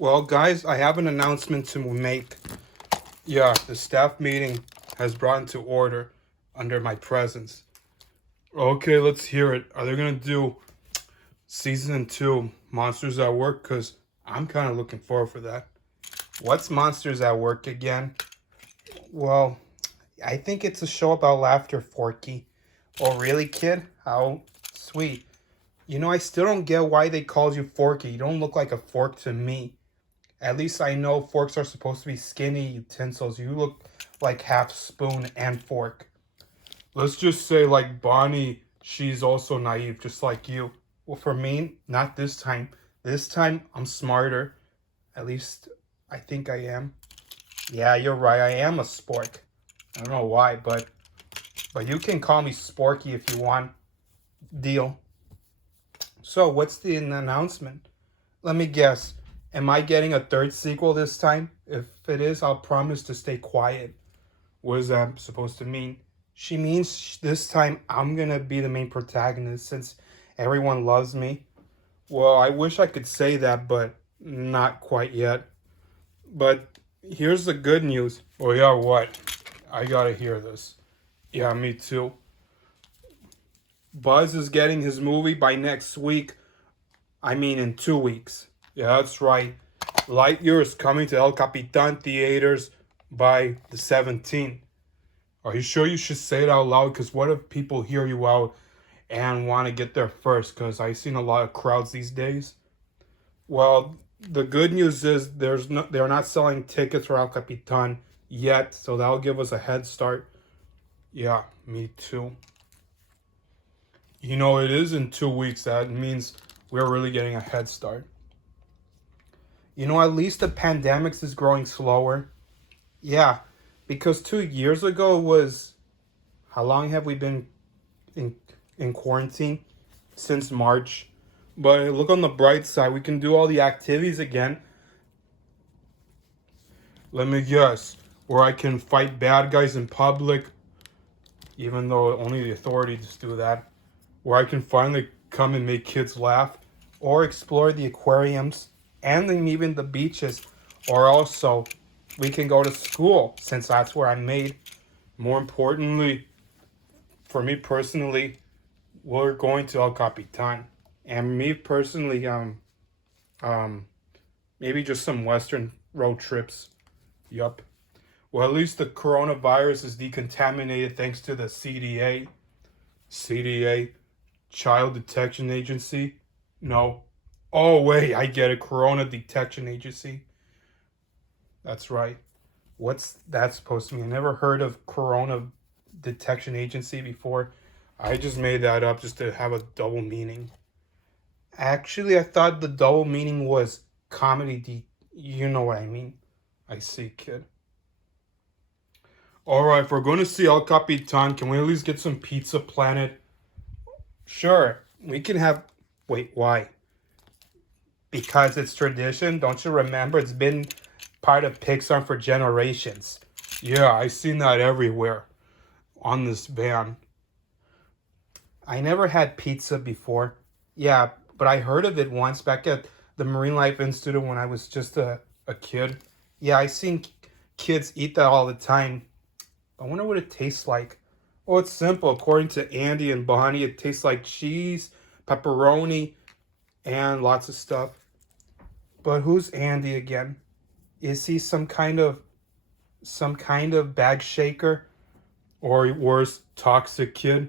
Well, guys, I have an announcement to make. Yeah, the staff meeting has brought into order under my presence. Okay, let's hear it. Are they going to do season 2 Monsters at Work? Because I'm kind of looking forward for that. What's Monsters at Work again? Well, I think it's a show about laughter, Forky. Oh, really, kid? How sweet. I still don't get why they called you Forky. You don't look like a fork to me. At least I know forks are supposed to be skinny utensils. You look like half spoon and fork. Let's just say, like Bonnie, she's also naive, just like you. Well, for me, not this time. This time, I'm smarter. At least, I think I am. Yeah, you're right. I am a spork. I don't know why, but you can call me Sporky if you want. Deal. So, what's the announcement? Let me guess. Am I getting a third sequel this time? If it is, I'll promise to stay quiet. What is that supposed to mean? She means this time I'm gonna be the main protagonist since everyone loves me. Well, I wish I could say that, but not quite yet. But here's the good news. Oh yeah, what? I gotta hear this. Yeah, me too. Buzz is getting his movie by next week. I mean in 2 weeks. Yeah, that's right. Lightyear is coming to El Capitan theaters by the 17th. Are you sure you should say it out loud? Because what if people hear you out and want to get there first? Because I've seen a lot of crowds these days. Well, the good news is they're not selling tickets for El Capitan yet, so that'll give us a head start. Yeah, me too. It is in 2 weeks. That means we're really getting a head start. At least the pandemics is growing slower. Yeah, because 2 years ago was, how long have we been in quarantine? Since March. But look on the bright side, we can do all the activities again. Let me guess, where I can fight bad guys in public, even though only the authorities do that. Where I can finally come and make kids laugh, or explore the aquariums, and then even the beaches. Or also, we can go to school, since that's where I'm made. More importantly, for me personally, we're going to El Capitan. And me personally, maybe just some Western road trips. Yup. Well, at least the coronavirus is decontaminated thanks to the CDA. CDA, Child Detection Agency? No. Oh, wait, I get it. Corona Detection Agency. That's right. What's that supposed to mean? I never heard of Corona Detection Agency before. I just made that up just to have a double meaning. Actually, I thought the double meaning was comedy. You know what I mean. I see, kid. Alright, if we're going to see El Capitan, can we at least get some Pizza Planet? Sure, we can have... Wait, why? Because it's tradition. Don't you remember? It's been part of Pixar for generations. Yeah, I've seen that everywhere on this van. I never had pizza before. Yeah, but I heard of it once back at the Marine Life Institute when I was just a kid. Yeah, I seen kids eat that all the time. I wonder what it tastes like. Oh, it's simple. According to Andy and Bonnie, it tastes like cheese, pepperoni, and lots of stuff. But who's Andy again? Is he some kind of bag shaker? Or worse, toxic kid?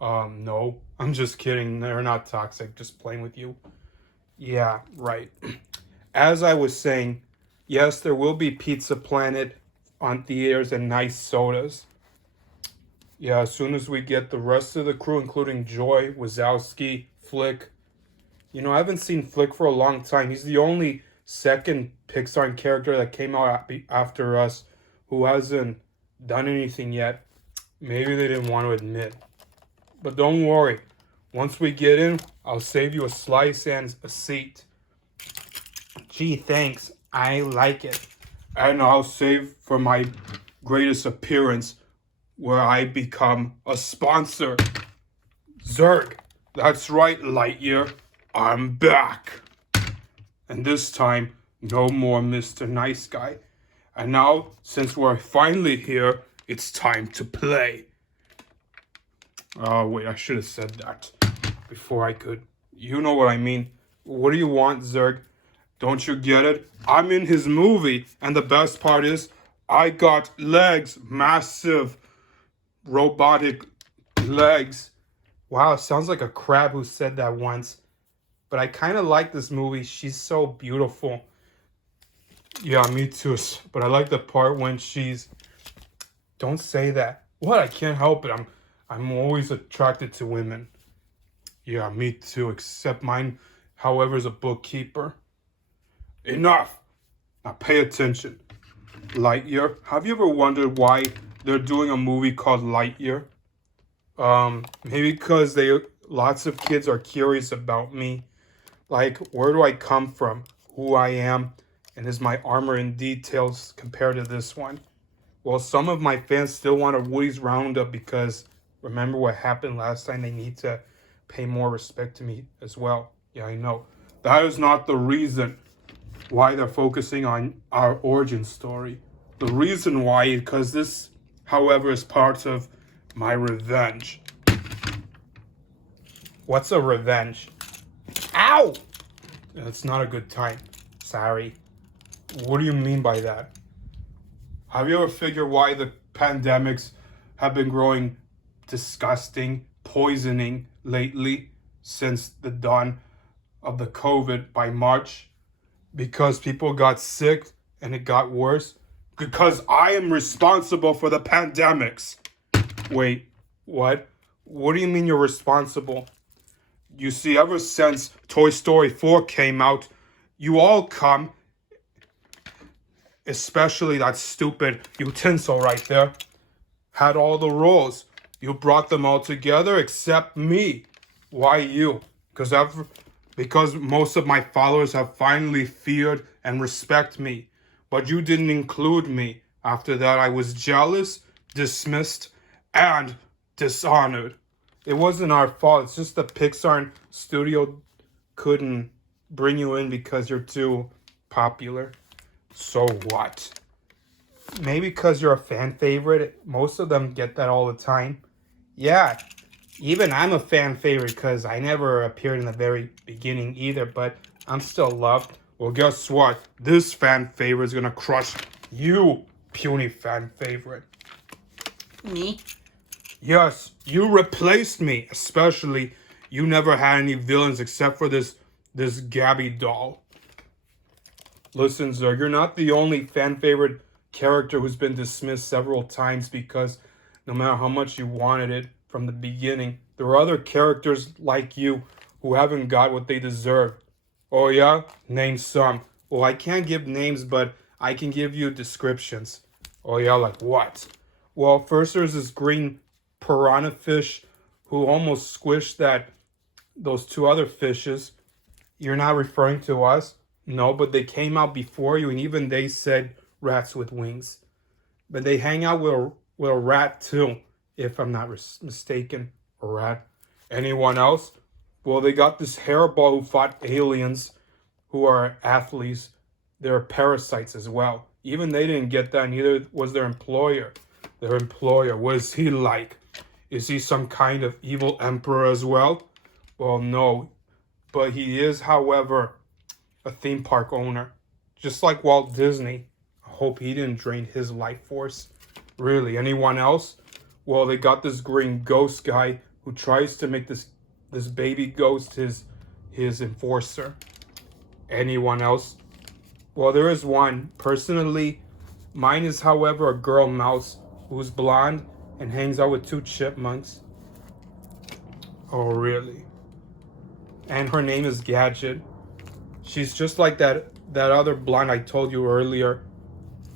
No. I'm just kidding. They're not toxic. Just playing with you. Yeah, right. As I was saying, yes, there will be Pizza Planet on theaters and nice sodas. Yeah, as soon as we get the rest of the crew, including Joy, Wazowski, Flick. I haven't seen Flick for a long time. He's the only second Pixar character that came out after us who hasn't done anything yet. Maybe they didn't want to admit. But don't worry. Once we get in, I'll save you a slice and a seat. Gee, thanks. I like it. And I'll save for my greatest appearance where I become a sponsor. Zurg. That's right, Lightyear. I'm back. And this time, No more Mr. Nice Guy. And now, since we're finally here, it's time to play. Oh, wait, I should have said that before I could. You know what I mean. What do you want, Zurg? Don't you get it? I'm in his movie, and the best part is, I got legs, massive robotic legs. Wow, sounds like a crab who said that once. But I kind of like this movie. She's so beautiful. Yeah, me too. But I like the part when she's... Don't say that. What? I can't help it. I'm always attracted to women. Yeah, me too. Except mine, however, is a bookkeeper. Enough! Now pay attention. Lightyear. Have you ever wondered why they're doing a movie called Lightyear? Maybe because lots of kids are curious about me. Like, where do I come from? Who I am? And is my armor in details compared to this one? Well, some of my fans still want a Woody's Roundup because remember what happened last time? They need to pay more respect to me as well. Yeah, I know. That is not the reason why they're focusing on our origin story. The reason why is because this, however, is part of my revenge. What's a revenge? Ow! It's not a good time. Sorry. What do you mean by that? Have you ever figured why the pandemics have been growing disgusting, poisoning lately since the dawn of the COVID by March? Because people got sick and it got worse? Because I am responsible for the pandemics. Wait, what? What do you mean you're responsible? You see, ever since Toy Story 4 came out, you all come, especially that stupid utensil right there, had all the roles. You brought them all together except me. Why you? Because most of my followers have finally feared and respect me. But you didn't include me. After that, I was jealous, dismissed, and dishonored. It wasn't our fault. It's just the Pixar studio couldn't bring you in because you're too popular. So what? Maybe because you're a fan favorite. Most of them get that all the time. Yeah, even I'm a fan favorite because I never appeared in the very beginning either, but I'm still loved. Well, guess what? This fan favorite is gonna crush you, puny fan favorite. Me? Yes, you replaced me. Especially, you never had any villains except for this Gabby doll. Listen, Zurg, you're not the only fan favorite character who's been dismissed several times because no matter how much you wanted it from the beginning, there are other characters like you who haven't got what they deserve. Oh yeah? Name some. Well, I can't give names, but I can give you descriptions. Oh yeah, like what? Well, first there's this green piranha fish who almost squished those two other fishes. You're not referring to us? No, but they came out before you, and even they said rats with wings. But they hang out with a rat too, if I'm not mistaken. A rat. Anyone else? Well, they got this hairball who fought aliens who are athletes. They're parasites as well. Even they didn't get that, neither was their employer. Their employer, what is he like? Is he some kind of evil emperor as well? Well, no. But he is, however, a theme park owner. Just like Walt Disney. I hope he didn't drain his life force. Really, anyone else? Well, they got this green ghost guy who tries to make this baby ghost his enforcer. Anyone else? Well, there is one. Personally, mine is, however, a girl mouse who's blonde and hangs out with two chipmunks. Oh, really? And her name is Gadget. She's just like that other blonde I told you earlier.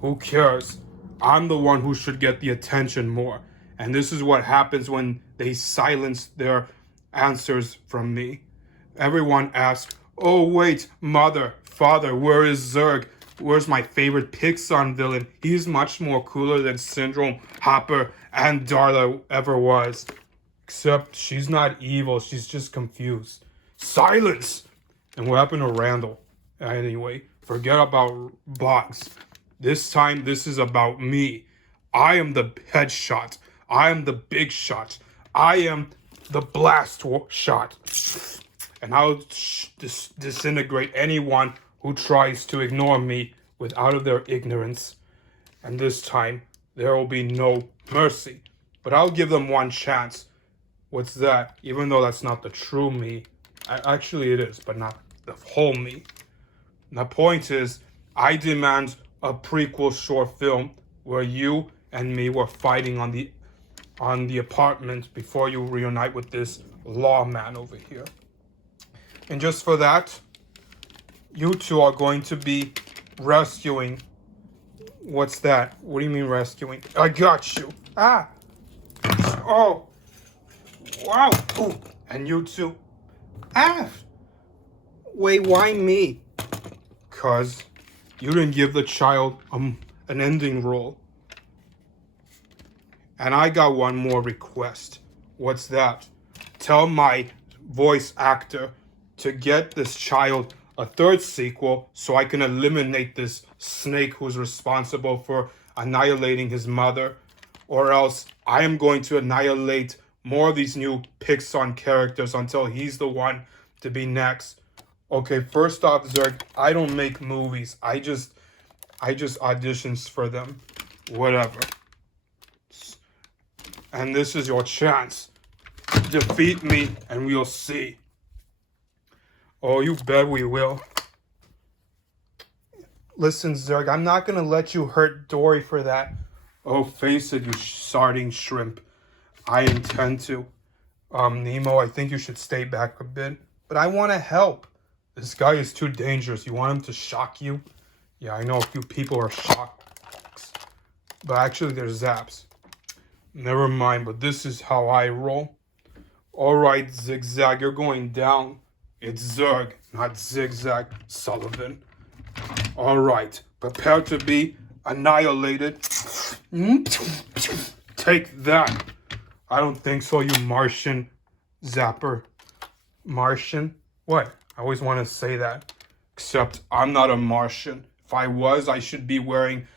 Who cares? I'm the one who should get the attention more. And this is what happens when they silence their answers from me. Everyone asks, oh wait, mother, father, where is Zurg? Where's my favorite Pixar villain? He's much more cooler than Syndrome, Hopper, and Darla ever was. Except she's not evil, she's just confused. Silence! And what happened to Randall? Anyway, Forget about box. This time, this is about me. I am the headshot. I am the big shot. I am the blast shot. And I'll disintegrate anyone who tries to ignore me out of their ignorance. And this time, there will be no mercy. But I'll give them one chance. What's that? Even though that's not the true me. Actually, it is, but not the whole me. The point is, I demand a prequel short film where you and me were fighting on the apartment before you reunite with this lawman over here. And just for that, you two are going to be rescuing. What's that? What do you mean rescuing? I got you. Ah. Oh. Wow. Ooh. And you two. Ah. Wait, why me? Because you didn't give the child an ending role. And I got one more request. What's that? Tell my voice actor to get this child a third sequel so I can eliminate this snake who's responsible for annihilating his mother. Or else I am going to annihilate more of these new Pixar characters until he's the one to be next. Okay, first off, Zurg, I don't make movies. I just auditions for them. Whatever. And this is your chance. Defeat me and we'll see. Oh, you bet we will. Listen, Zurg, I'm not gonna let you hurt Dory for that. Oh, face it, you sardine shrimp. I intend to. Nemo, I think you should stay back a bit. But I want to help. This guy is too dangerous. You want him to shock you? Yeah, I know a few people are shocked. But actually, they're zaps. Never mind, but this is how I roll. Alright, Zigzag, you're going down. It's Zurg, not Zigzag Sullivan. Alright, prepare to be annihilated. Take that. I don't think so, you Martian zapper. Martian? What? I always want to say that. Except I'm not a Martian. If I was, I should be wearing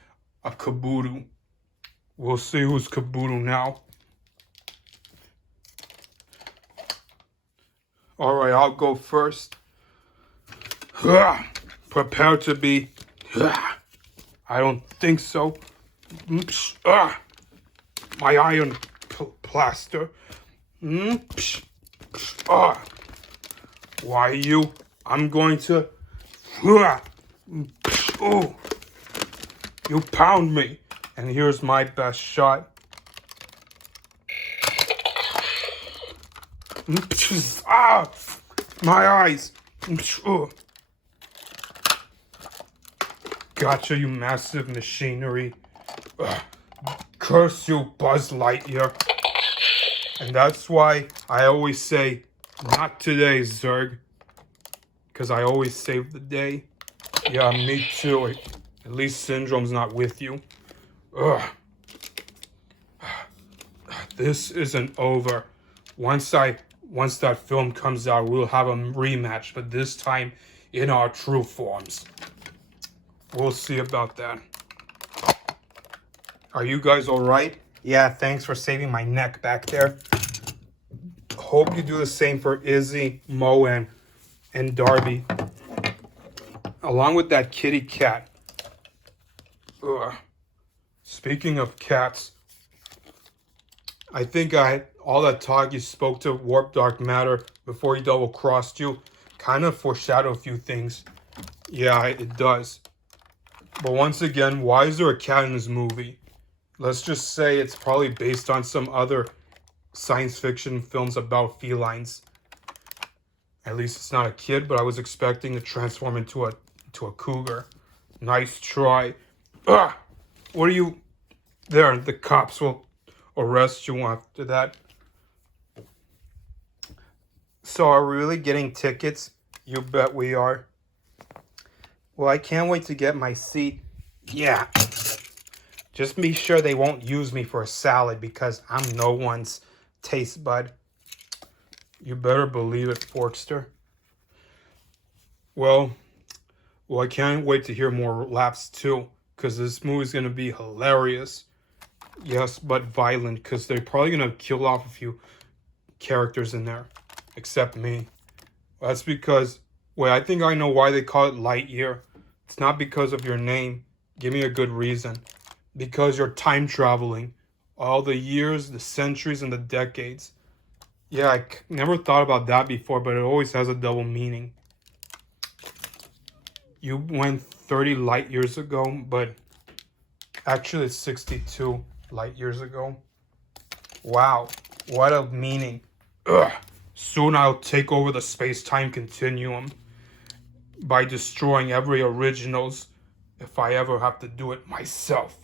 a caboodle. We'll see who's caboodle now. Alright, I'll go first. Prepare to be. I don't think so. My iron plaster. Why you? I'm going to. Oh, you pound me. And here's my best shot. Ah, my eyes. Gotcha, you massive machinery. Curse you, Buzz Lightyear. And that's why I always say, not today, Zurg. Because I always save the day. Yeah, me too. At least Syndrome's not with you. Ugh. This isn't over. Once that film comes out, we'll have a rematch, but this time in our true forms. We'll see about that. Are you guys alright? Yeah, thanks for saving my neck back there. Hope you do the same for Izzy, Mo, and Darby. Along with that kitty cat. Ugh. Speaking of cats, I think all that talk you spoke to Warp Dark Matter before he double-crossed you kind of foreshadowed a few things. Yeah, it does. But once again, why is there a cat in this movie? Let's just say it's probably based on some other science fiction films about felines. At least it's not a kid, but I was expecting to transform into a cougar. Nice try. Ugh! What are you... There, the cops will arrest you after that. So are we really getting tickets? You bet we are. Well, I can't wait to get my seat. Yeah. Just be sure they won't use me for a salad because I'm no one's taste bud. You better believe it, Forkster. Well, Well, I can't wait to hear more laps too, because this movie's gonna be hilarious. Yes, but violent, because they're probably gonna kill off a few characters in there, except me. That's because, well, I think I know why they call it Lightyear. It's not because of your name. Give me a good reason. Because you're time traveling. All the years, the centuries, and the decades. Yeah, I never thought about that before, but it always has a double meaning. You went 30 light years ago, but actually it's 62 light years ago. Wow, what a meaning. Ugh. Soon I'll take over the space-time continuum by destroying every originals if I ever have to do it myself.